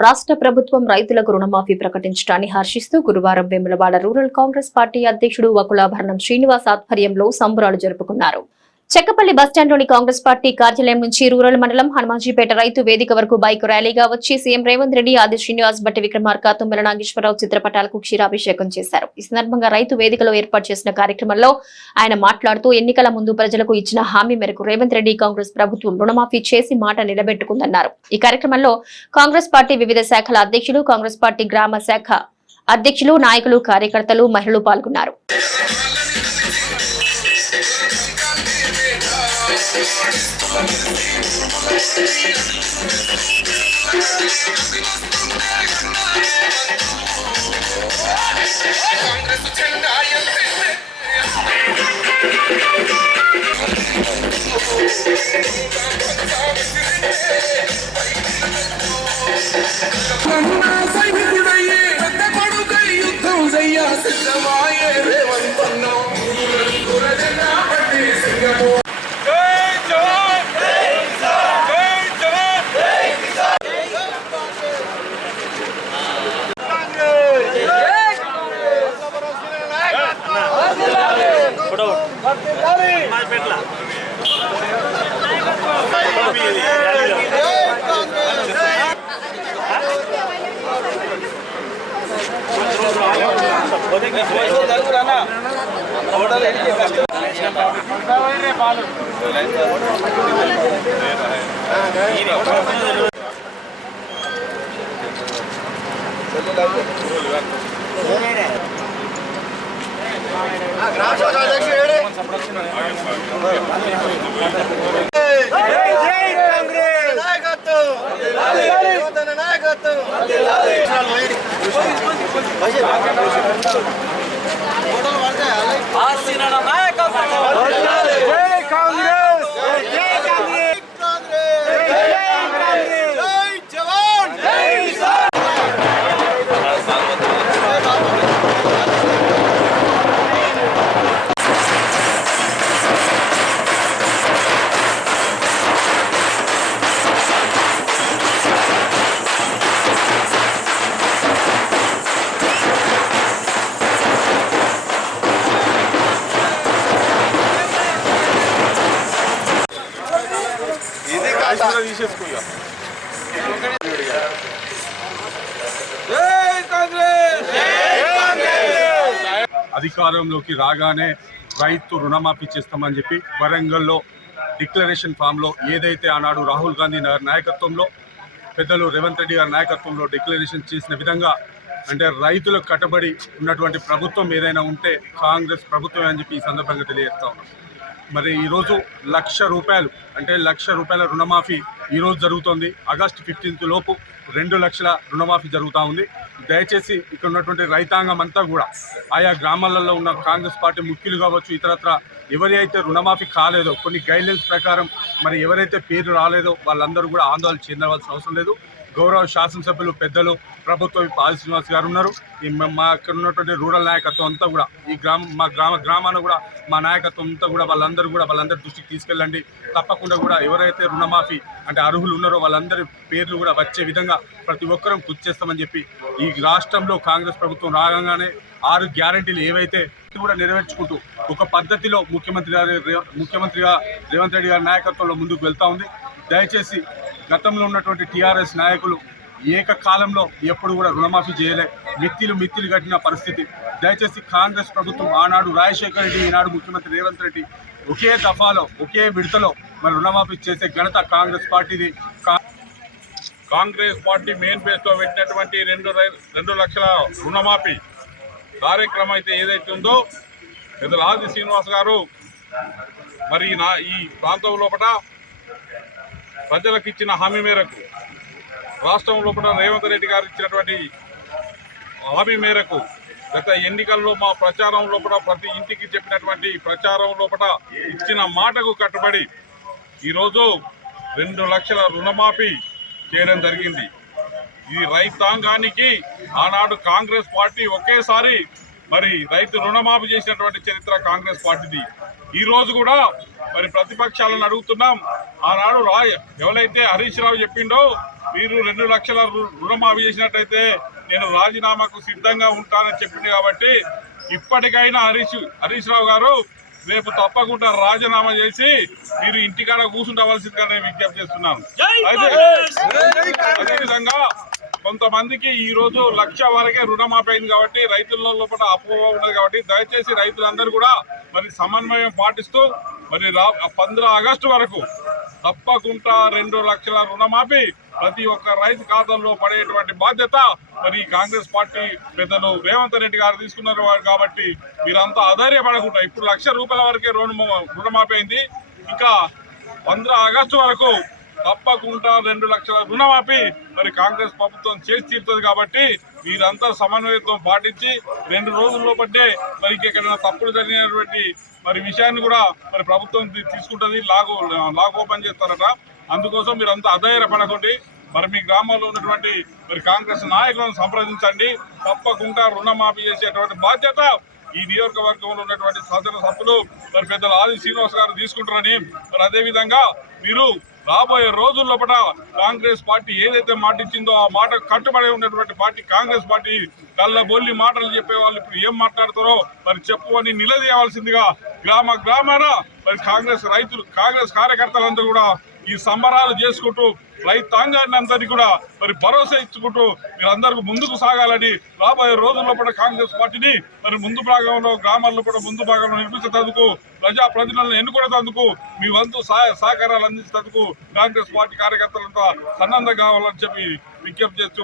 రాష్ట్ర ప్రభుత్వం రైతులకు రుణమాఫీ ప్రకటించడాన్ని హర్షిస్తూ గురువారం వేములవాడ రూరల్ కాంగ్రెస్ పార్టీ అధ్యక్షుడు వకులాభరణం శ్రీనివాస్ ఆధ్వర్యంలో సంబరాలు జరుపుకున్నారు. చెక్కపల్లి బస్టాండ్లోని కాంగ్రెస్ పార్టీ కార్యాలయం నుంచి రూరల్ మండలం హనుమాజీపేట రైతు వేదిక వరకు బైక్ ర్యాలీగా వచ్చి సీఎం రేవంత్ రెడ్డి ఆది శ్రీనివాస్ భట్టి విక్రమార్క తుమ్మల నాగేశ్వరరావు చిత్రపటాలకు క్షీరాభిషేకం చేశారు. ఈ సందర్భంగా రైతు వేదికలో ఏర్పాటు చేసిన కార్యక్రమంలో ఆయన మాట్లాడుతూ ఎన్నికల ముందు ప్రజలకు ఇచ్చిన హామీ మేరకు రేవంత్ రెడ్డి కాంగ్రెస్ ప్రభుత్వం రుణమాఫీ చేసి మాట నిలబెట్టుకుందన్నారు. ఈ కార్యక్రమంలో కాంగ్రెస్ పార్టీ వివిధ శాఖల అధ్యక్షులు కాంగ్రెస్ పార్టీ గ్రామ శాఖ అధ్యక్షులు నాయకులు కార్యకర్తలు మహిళలు పాల్గొన్నారు. ಸಿದ್ಧವಾಯೇ ರೇವಂತನ್ನು ಗುರಜನ ಪಟ್ಟಿ ಸಿಂಗಪೂರ್ గ్రామ సభ అధ్యక్షుడు ஆசிரியர் అధికారంలోకి రాగానే రైతు రుణమాఫీ చేస్తామని చెప్పి వరంగల్లో డిక్లరేషన్ ఫామ్లో ఏదైతే ఆనాడు రాహుల్ గాంధీ నగర్ నాయకత్వంలో పెద్దలు రేవంత్ రెడ్డి గారి నాయకత్వంలో డిక్లరేషన్ చేసిన విధంగా అంటే రైతులకు కట్టబడి ఉన్నటువంటి ప్రభుత్వం ఏదైనా ఉంటే కాంగ్రెస్ ప్రభుత్వం అని చెప్పి ఈ సందర్భంగా తెలియజేస్తా ఉన్నాం. మరి ఈరోజు లక్ష రూపాయలు అంటే లక్ష రూపాయల రుణమాఫీ ఈరోజు జరుగుతోంది. ఆగస్టు ఫిఫ్టీన్త్ లోపు రెండు లక్షల రుణమాఫీ జరుగుతూ ఉంది. దయచేసి ఇక్కడ ఉన్నటువంటి రైతాంగం అంతా కూడా ఆయా గ్రామాలలో ఉన్న కాంగ్రెస్ పార్టీ ముఖ్యులు కావచ్చు ఇతరత్ర ఎవరి అయితే రుణమాఫీ కాలేదో కొన్ని గైడ్లైన్స్ ప్రకారం మరి ఎవరైతే పేరు రాలేదో వాళ్ళందరూ కూడా ఆందోళన చెందవలసిన అవసరం లేదు. గౌరవ శాసనసభ్యులు పెద్దలు ప్రభుత్వ విప్ ఆది శ్రీనివాస్ గారు ఉన్నారు. ఈ మా ఇక్కడ ఉన్నటువంటి రూరల్ నాయకత్వం అంతా కూడా ఈ గ్రామం మా గ్రామ గ్రామాన కూడా మా నాయకత్వం అంతా కూడా వాళ్ళందరూ కూడా వాళ్ళందరి దృష్టికి తీసుకెళ్ళండి. తప్పకుండా కూడా ఎవరైతే రుణమాఫీ అంటే అర్హులు ఉన్నారో వాళ్ళందరి పేర్లు కూడా వచ్చే విధంగా ప్రతి ఒక్కరూ కృషి చేస్తామని చెప్పి ఈ రాష్ట్రంలో కాంగ్రెస్ ప్రభుత్వం రాగానే ఆరు గ్యారంటీలు ఏవైతే కూడా నెరవేర్చుకుంటూ ఒక పద్ధతిలో ముఖ్యమంత్రి గారి రే- ముఖ్యమంత్రిగా రేవంత్ రెడ్డి గారి నాయకత్వంలో ముందుకు వెళ్తా ఉంది. దయచేసి గతంలో ఉన్నటువంటి టీఆర్ఎస్ నాయకులు ఏకకాలంలో ఎప్పుడు కూడా రుణమాఫీ చేయలే. మిత్తిలు మిత్తిలు కట్టిన పరిస్థితి. దయచేసి కాంగ్రెస్ ప్రభుత్వం ఆనాడు రాజశేఖర రెడ్డి ఈనాడు ముఖ్యమంత్రి రేవంత్ రెడ్డి ఒకే దఫాలో ఒకే విడతలో మరి రుణమాఫీ చేసే ఘనత కాంగ్రెస్ పార్టీది. కా- కాంగ్రెస్ పార్టీ మెయిన్ బేస్ పెట్టినటువంటి రెండు రై- రెండు లక్షల రుణమాఫీ కార్యక్రమం అయితే ఏదైతే ఉందో పెద్దల ఆది శ్రీనివాస్ గారు మరి నా ఈ ప్రాంతం లోపల ప్రజలకు ఇచ్చిన హామీ మేరకు రాష్ట్రం లోపల రేవంత్ రెడ్డి గారు ఇచ్చినటువంటి హామీ మేరకు గత ఎన్నికల్లో మా ప్రచారం లోపల ప్రతి ఇంటికి చెప్పినటువంటి ప్రచారం లోపల ఇచ్చిన మాటకు కట్టుబడి ఈరోజు రెండు లక్షల రుణమాఫీ చేయడం జరిగింది. ఈ రైతాంగానికి ఆనాడు కాంగ్రెస్ పార్టీ ఒకేసారి మరి రైతు రుణమాఫీ చేసినటువంటి చరిత్ర కాంగ్రెస్ పార్టీది. ఈరోజు కూడా మరి ప్రతిపక్షాలను అడుగుతున్నాం. ఆనాడు రా ఎవరైతే హరీష్ రావు చెప్పిండో మీరు రెండు లక్షల రు- రుణమాఫీ చేసినట్టయితే నేను రాజీనామాకు సిద్ధంగా ఉంటానని చెప్పింది కాబట్టి ఇప్పటికైనా హరీష్ హరీష్ రావు గారు రేపు తప్పకుండా రాజీనామా చేసి మీరు ఇంటికాడ కూర్చుండవలసిందిగా నేను విజ్ఞప్తి చేస్తున్నాను. అయితే అదేవిధంగా కొంతమందికి ఈ రోజు లక్ష వరకే రుణమాఫీ అయింది కాబట్టి రైతుల లోపల అపోహ ఉన్నది కాబట్టి దయచేసి రైతులందరూ కూడా మరి సమన్వయం పాటిస్తూ మరి రా పంద్ర ఆగస్టు వరకు తప్పకుండా రెండు లక్షల రుణమాఫీ ప్రతి ఒక్క రైతు ఖాతాల్లో పడేటువంటి బాధ్యత మరి కాంగ్రెస్ పార్టీ పెద్దలు రేవంత్ రెడ్డి గారు తీసుకున్నారు కాబట్టి మీరంతా ఆధార్యపడకుండా ఇప్పుడు లక్ష రూపాయల వరకే రుణ రుణమాఫీ అయింది. ఇంకా పంద్ర ఆగస్టు వరకు తప్పకుండా రెండు లక్షల రుణమాఫీ. మరి కాంగ్రెస్ ప్రభుత్వం చేసి తీరుతుంది కాబట్టి మీరంతా సమన్వయంతో పాటించి రెండు రోజుల్లో పట్టే మరి ఇంకెక్కడైనా తప్పులు జరిగినటువంటి మరి విషయాన్ని కూడా మరి ప్రభుత్వం తీసుకుంటుంది లాగో లాగ్ ఓపెన్ చేస్తారట. అందుకోసం మీరంతా అధైర్యపడకండి. మరి మీ గ్రామంలో ఉన్నటువంటి మరి కాంగ్రెస్ నాయకులను సంప్రదించండి. తప్పకుండా రుణమాఫీ చేసేటువంటి బాధ్యత ఈ నియోజకవర్గంలో ఉన్నటువంటి శాసనసభ్యులు మరి పెద్దలు ఆది శ్రీనివాస్ గారు తీసుకుంటారని. మరి అదేవిధంగా మీరు రాబోయే రోజుల్లో పట కాంగ్రెస్ పార్టీ ఏదైతే మాట ఇచ్చిందో ఆ మాట కట్టుబడి ఉన్నటువంటి పార్టీ కాంగ్రెస్ పార్టీ కళ్ళబొల్లి మాటలు చెప్పే వాళ్ళు ఇప్పుడు ఏం మాట్లాడతారో మరి చెప్పుకొని నిలదీయవలసిందిగా గ్రామ గ్రామాన మరి కాంగ్రెస్ రైతులు కాంగ్రెస్ కార్యకర్తలందరూ కూడా ఈ సంబరాలు చేసుకుంటూ రైతాంగాన్ని అందరినీ కూడా మరి భరోసా ఇచ్చుకుంటూ మీరందరూ ముందుకు సాగాలని రాబోయే రోజుల్లో కూడా కాంగ్రెస్ పార్టీని మరి ముందు భాగంలో గ్రామాల్లో కూడా ముందు భాగంలో నిర్మించేందుకు ప్రజా ప్రతినిధులను ఎన్నుకునేందుకు మీ వంతు సహాయ సహకారాలు అందించేందుకు కాంగ్రెస్ పార్టీ కార్యకర్తలంతా సన్నద్ధం కావాలని చెప్పి విజ్ఞప్తి చేస్తూ